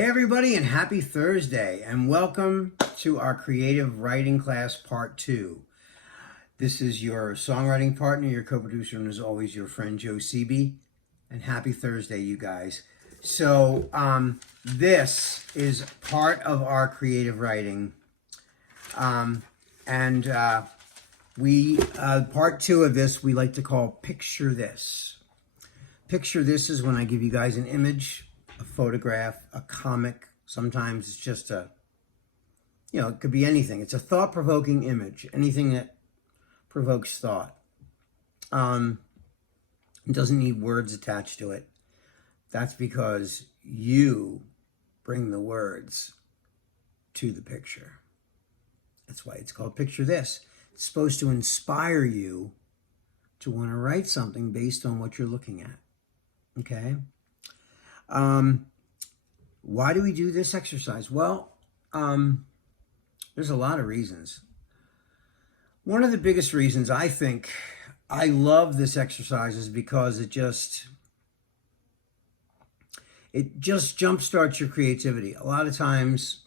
Hey everybody, and happy Thursday, and welcome to our creative writing class part 2. This is your songwriting partner, your co-producer, and as always your friend Joe Seeby. And happy Thursday, you guys. So this is part of our creative writing, we part 2 of this we like to call Picture This. Picture This is when I give you guys an image, a photograph, a comic. Sometimes it's just it could be anything. It's a thought-provoking image, anything that provokes thought. It doesn't need words attached to it. That's because you bring the words to the picture. That's why it's called Picture This. It's supposed to inspire you to want to write something based on what you're looking at. Okay? Why do we do this exercise? Well, there's a lot of reasons. One of the biggest reasons I think I love this exercise is because it just jumpstarts your creativity. A lot of times,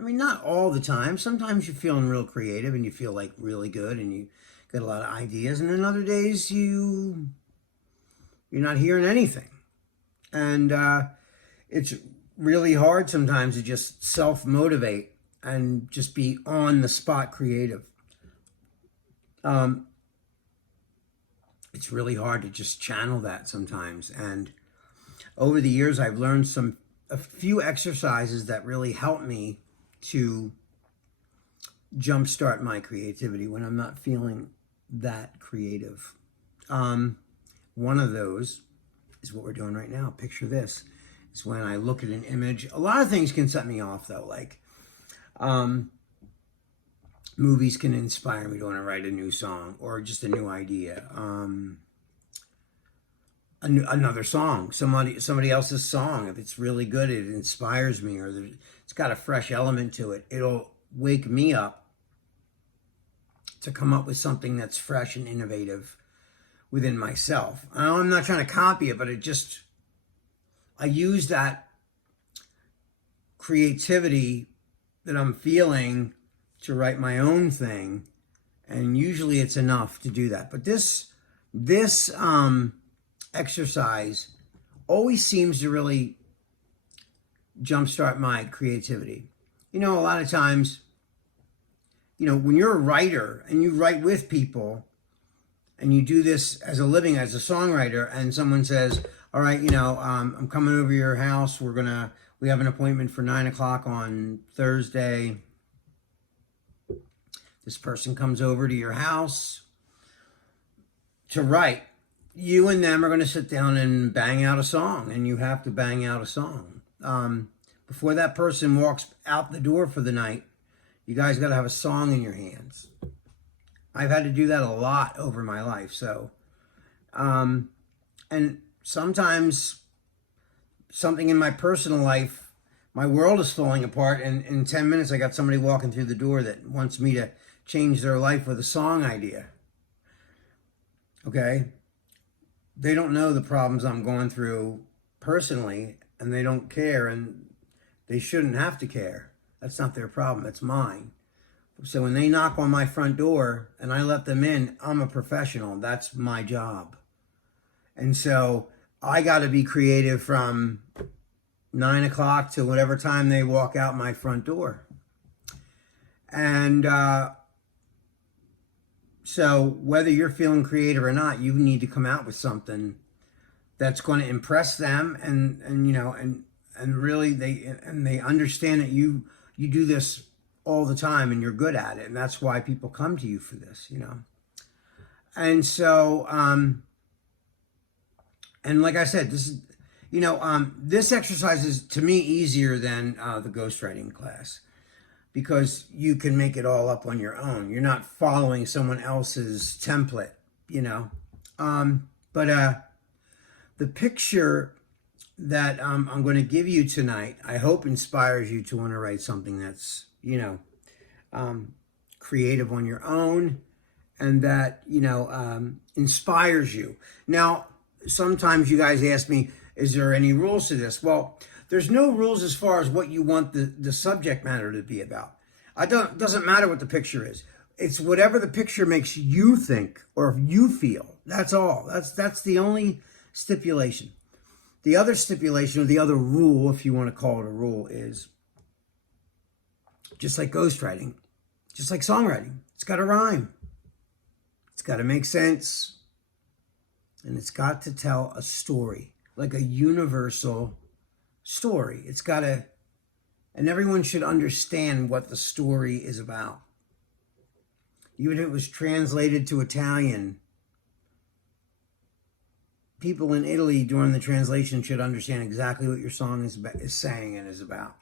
I mean, not all the time. Sometimes you're feeling real creative and you feel like really good and you get a lot of ideas. And then other days you're not hearing anything. And it's really hard sometimes to just self-motivate and just be on the spot creative. It's really hard to just channel that sometimes. And over the years, I've learned a few exercises that really help me to jumpstart my creativity when I'm not feeling that creative. One of those is what we're doing right now. Picture This. It's when I look at an image. A lot of things can set me off, though. Like movies can inspire me to want to write a new song or just a new idea. Another song, somebody else's song. If it's really good, it inspires me, or it's got a fresh element to it. It'll wake me up to come up with something that's fresh and innovative within myself. I'm not trying to copy it, but I use that creativity that I'm feeling to write my own thing, and usually it's enough to do that. But this exercise always seems to really jumpstart my creativity. A lot of times, when you're a writer and you write with people and you do this as a living, as a songwriter, and someone says, all right, I'm coming over to your house. We have an appointment for 9:00 on Thursday. This person comes over to your house to write. You and them are going to sit down and bang out a song, and you have to bang out a song. Before that person walks out the door for the night, you guys got to have a song in your hands. I've had to do that a lot over my life. So, and sometimes something in my personal life, my world is falling apart, and in 10 minutes I got somebody walking through the door that wants me to change their life with a song idea. Okay? They don't know the problems I'm going through personally, and they don't care, and they shouldn't have to care. That's not their problem. It's mine. So when they knock on my front door and I let them in, I'm a professional. That's my job. And so I got to be creative from 9:00 to whatever time they walk out my front door. And so whether you're feeling creative or not, you need to come out with something that's going to impress them, and really they understand that you do this all the time and you're good at it, and that's why people come to you for this, And so and like I said, this is this exercise is to me easier than the ghostwriting class, because you can make it all up on your own. You're not following someone else's template, But the picture that I'm going to give you tonight, I hope inspires you to want to write something that's, creative on your own, and that, inspires you. Now, sometimes you guys ask me, is there any rules to this? Well, There's no rules as far as what you want the subject matter to be about. It doesn't matter what the picture is. It's whatever the picture makes you think or you feel. That's all. That's the only stipulation. The other stipulation, or the other rule, if you want to call it a rule, is just like ghostwriting, just like songwriting. It's got to rhyme. It's got to make sense. And it's got to tell a story, like a universal story. It's got to, and everyone should understand what the story is about. Even if it was translated to Italian, people in Italy during the translation should understand exactly what your song is saying and is about.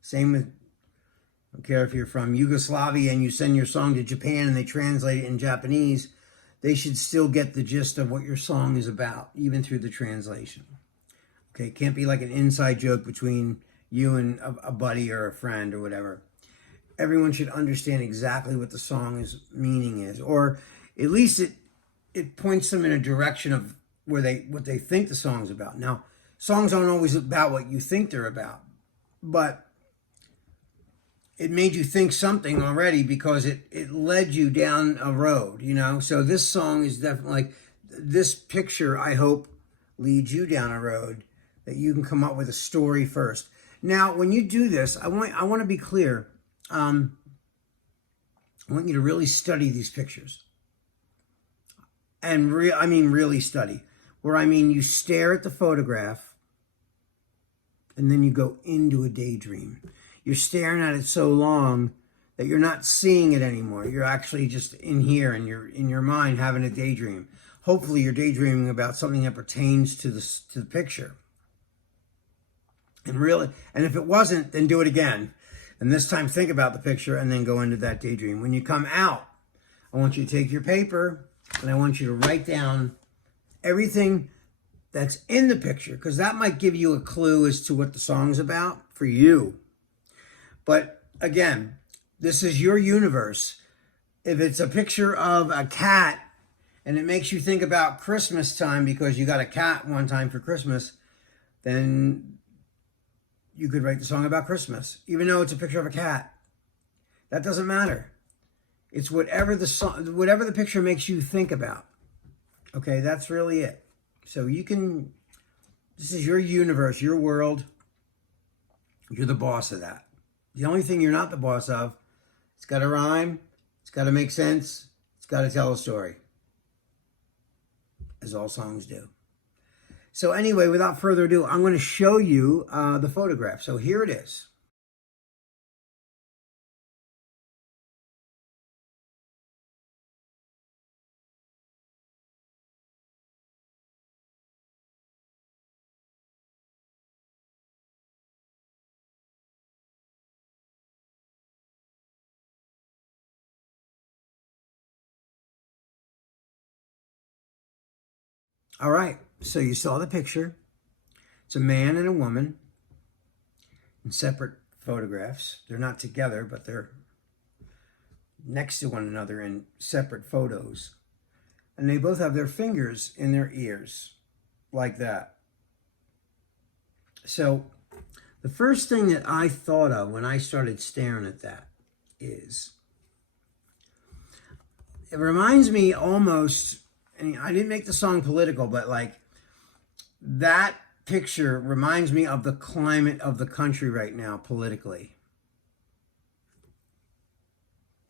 Same with, I don't care if you're from Yugoslavia and you send your song to Japan and they translate it in Japanese, they should still get the gist of what your song is about, even through the translation. Okay, it can't be like an inside joke between you and a buddy or a friend or whatever. Everyone should understand exactly what the song's meaning is, or at least it points them in a direction of what they think the song's about. Now, songs aren't always about what you think they're about, but it made you think something already because it led you down a road, you know? So this song is definitely like, this picture, I hope, leads you down a road that you can come up with a story first. Now, when you do this, I want to be clear. I want you to really study these pictures. And I mean really study. Where I mean you stare at the photograph and then you go into a daydream. You're staring at it so long that you're not seeing it anymore. You're actually just in here and you're in your mind having a daydream. Hopefully you're daydreaming about something that pertains to the picture. And if it wasn't, then do it again. And this time think about the picture and then go into that daydream. When you come out, I want you to take your paper and I want you to write down everything that's in the picture, because that might give you a clue as to what the song's about for you. But again, this is your universe. If it's a picture of a cat and it makes you think about Christmas time because you got a cat one time for Christmas, then you could write the song about Christmas, even though it's a picture of a cat. That doesn't matter. It's whatever the picture makes you think about. Okay, that's really it. So this is your universe, your world. You're the boss of that. The only thing you're not the boss of, it's got to rhyme, it's got to make sense, it's got to tell a story. As all songs do. So anyway, without further ado, I'm going to show you the photograph. So here it is. All right, so you saw the picture. It's a man and a woman in separate photographs. They're not together, but they're next to one another in separate photos. And they both have their fingers in their ears, like that. So the first thing that I thought of when I started staring at that is, it reminds me almost, and I didn't make the song political, but like that picture reminds me of the climate of the country right now politically.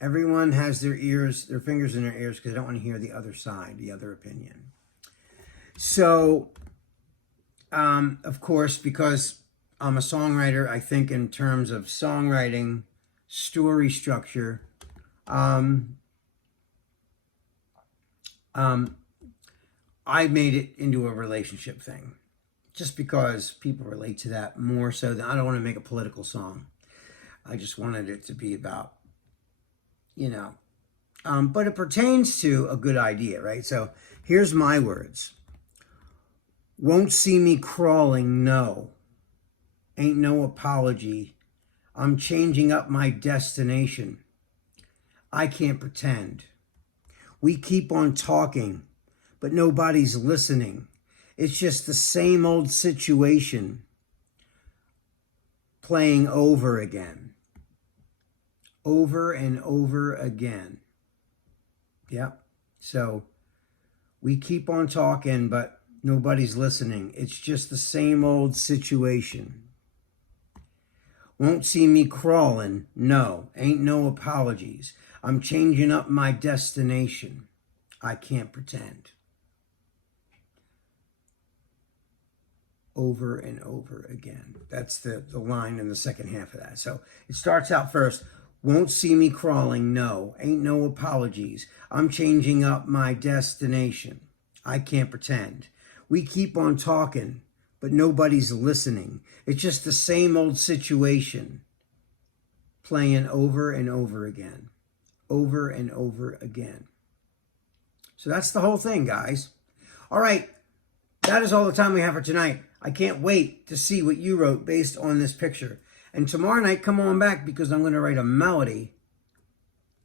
Everyone has their fingers in their ears because they don't want to hear the other side, the other opinion. So, of course, because I'm a songwriter, I think in terms of songwriting, story structure, I made it into a relationship thing just because people relate to that more so than, I don't want to make a political song. I just wanted it to be about, but it pertains to a good idea, right? So here's my words. Won't see me crawling, no. Ain't no apology. I'm changing up my destination. I can't pretend. We keep on talking, but nobody's listening. It's just the same old situation. playing over again. Over and over again. Yep. So we keep on talking, but nobody's listening. It's just the same old situation. Won't see me crawling. No, ain't no apologies. I'm changing up my destination. I can't pretend. Over and over again. That's the line in the second half of that. So it starts out first. Won't see me crawling. No, ain't no apologies. I'm changing up my destination. I can't pretend. We keep on talking, but nobody's listening. It's just the same old situation playing over and over again. Over and over again. So that's the whole thing, guys. All right. That is all the time we have for tonight. I can't wait to see what you wrote based on this picture. And tomorrow night, come on back because I'm going to write a melody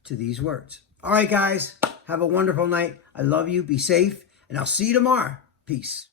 to these words. All right, guys. Have a wonderful night. I love you. Be safe. And I'll see you tomorrow. Peace.